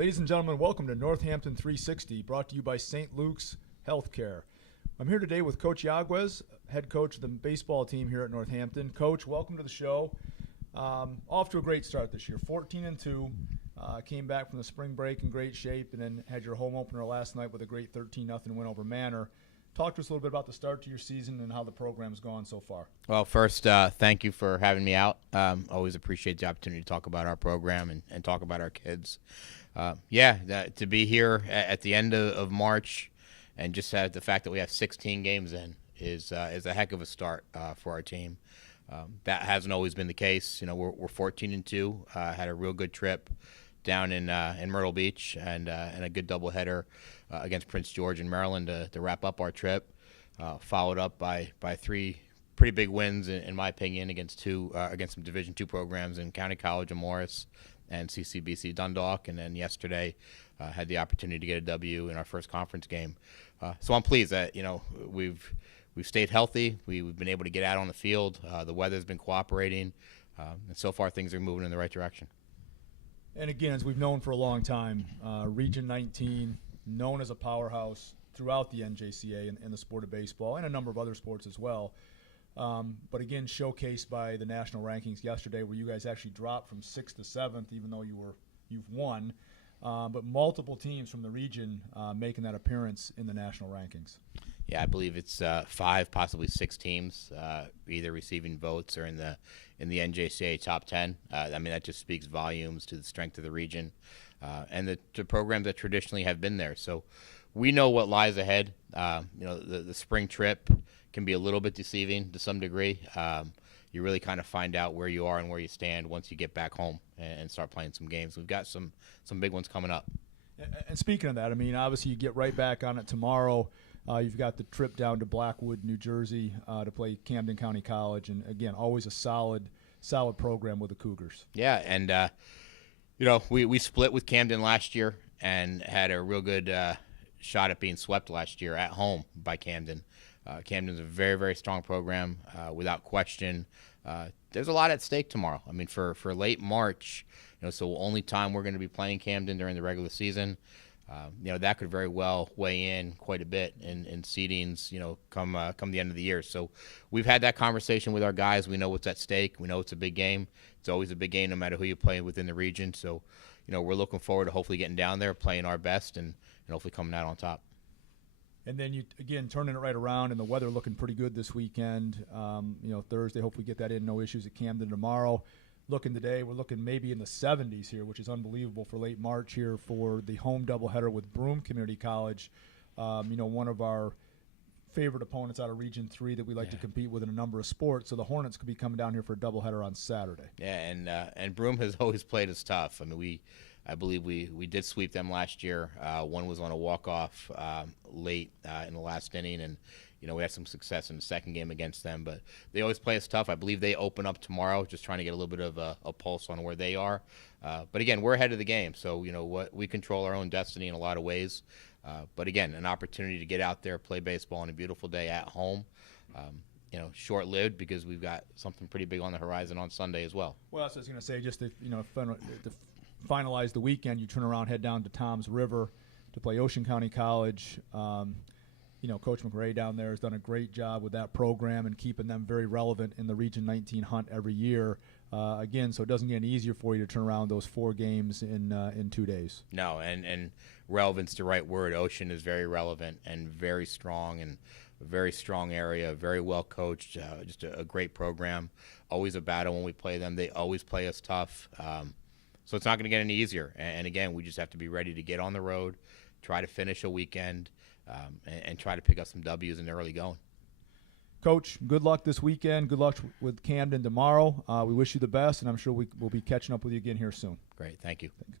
Ladies and gentlemen, welcome to Northampton 360, brought to you by St. Luke's Healthcare. I'm here today with Coach Yaguez, head coach of the baseball team here at Northampton. Coach, welcome to the show. Off to a great start this year, 14-2. Came back from the spring break in great shape, and then had your home opener last night with a great 13-0 win over Manor. Talk to us a little bit about the start to your season and how the program's gone so far. Well, first, thank you for having me out. Always appreciate the opportunity to talk about our program and talk about our kids. To be here at the end of March and just have the fact that we have 16 games in is a heck of a start for our team. That hasn't always been the case. You know, we're 14-2. Had a real good trip down in Myrtle Beach and a good doubleheader against Prince George in Maryland to wrap up our trip. Followed up by three pretty big wins, in my opinion, against some Division II programs in County College and Morris and CCBC Dundalk, and then yesterday had the opportunity to get a W in our first conference game. So I'm pleased that we've stayed healthy. We've been able to get out on the field. The weather's been cooperating, and so far things are moving in the right direction. And again, as we've known for a long time, Region 19, known as a powerhouse throughout the NJCA and the sport of baseball and a number of other sports as well. But again, showcased by the national rankings yesterday, where you guys actually dropped from 6th to 7th, even though you've won. But multiple teams from the region making that appearance in the national rankings. Yeah, I believe it's 5, possibly 6 teams, either receiving votes or in the NJCA top 10. That just speaks volumes to the strength of the region and the programs that traditionally have been there. So we know what lies ahead. The spring trip can be a little bit deceiving to some degree. You really kind of find out where you are and where you stand once you get back home and start playing some games. We've got some big ones coming up. And speaking of that, obviously you get right back on it tomorrow. You've got the trip down to Blackwood, New Jersey, to play Camden County College, and again, always a solid program with the Cougars. Yeah, and we split with Camden last year and had a real good shot at being swept last year at home by Camden. Camden's a very, very strong program, without question. There's a lot at stake tomorrow. For late March, so only time we're going to be playing Camden during the regular season. That could very well weigh in quite a bit in seedings, come the end of the year. So we've had that conversation with our guys. We know what's at stake. We know it's a big game. It's always a big game no matter who you play within the region. So, we're looking forward to hopefully getting down there, playing our best, and hopefully coming out on top. And then you, again, turning it right around, and the weather looking pretty good this weekend. Thursday, hopefully get that in, no issues at Camden tomorrow. Looking today, we're looking maybe in the 70s here, which is unbelievable for late March here for the home doubleheader with Broome Community College. One of our favorite opponents out of Region 3 that we like to compete with in a number of sports. So the Hornets could be coming down here for a doubleheader on Saturday. Yeah, and Broome has always played us tough. I believe we did sweep them last year. One was on a walk-off late in the last inning, and we had some success in the second game against them. But they always play us tough. I believe they open up tomorrow, just trying to get a little bit of a pulse on where they are. But again, we're ahead of the game, so we control our own destiny in a lot of ways. But again, an opportunity to get out there, play baseball on a beautiful day at home. Short-lived because we've got something pretty big on the horizon on Sunday as well. Well, that's what I was going to say. Just to finalize the weekend, you turn around, head down to Toms River to play Ocean County College. Coach McRae down there has done a great job with that program and keeping them very relevant in the Region 19 hunt every year. So it doesn't get any easier for you to turn around those 4 games in 2 days. No, and relevant's the right word. Ocean is very relevant and very strong, and a very strong area, very well coached, just a great program. Always a battle when we play them. They always play us tough. So it's not going to get any easier. And again, we just have to be ready to get on the road, try to finish a weekend, and try to pick up some W's in the early going. Coach, good luck this weekend. Good luck with Camden tomorrow. We wish you the best, and I'm sure we'll be catching up with you again here soon. Great. Thank you. Thanks.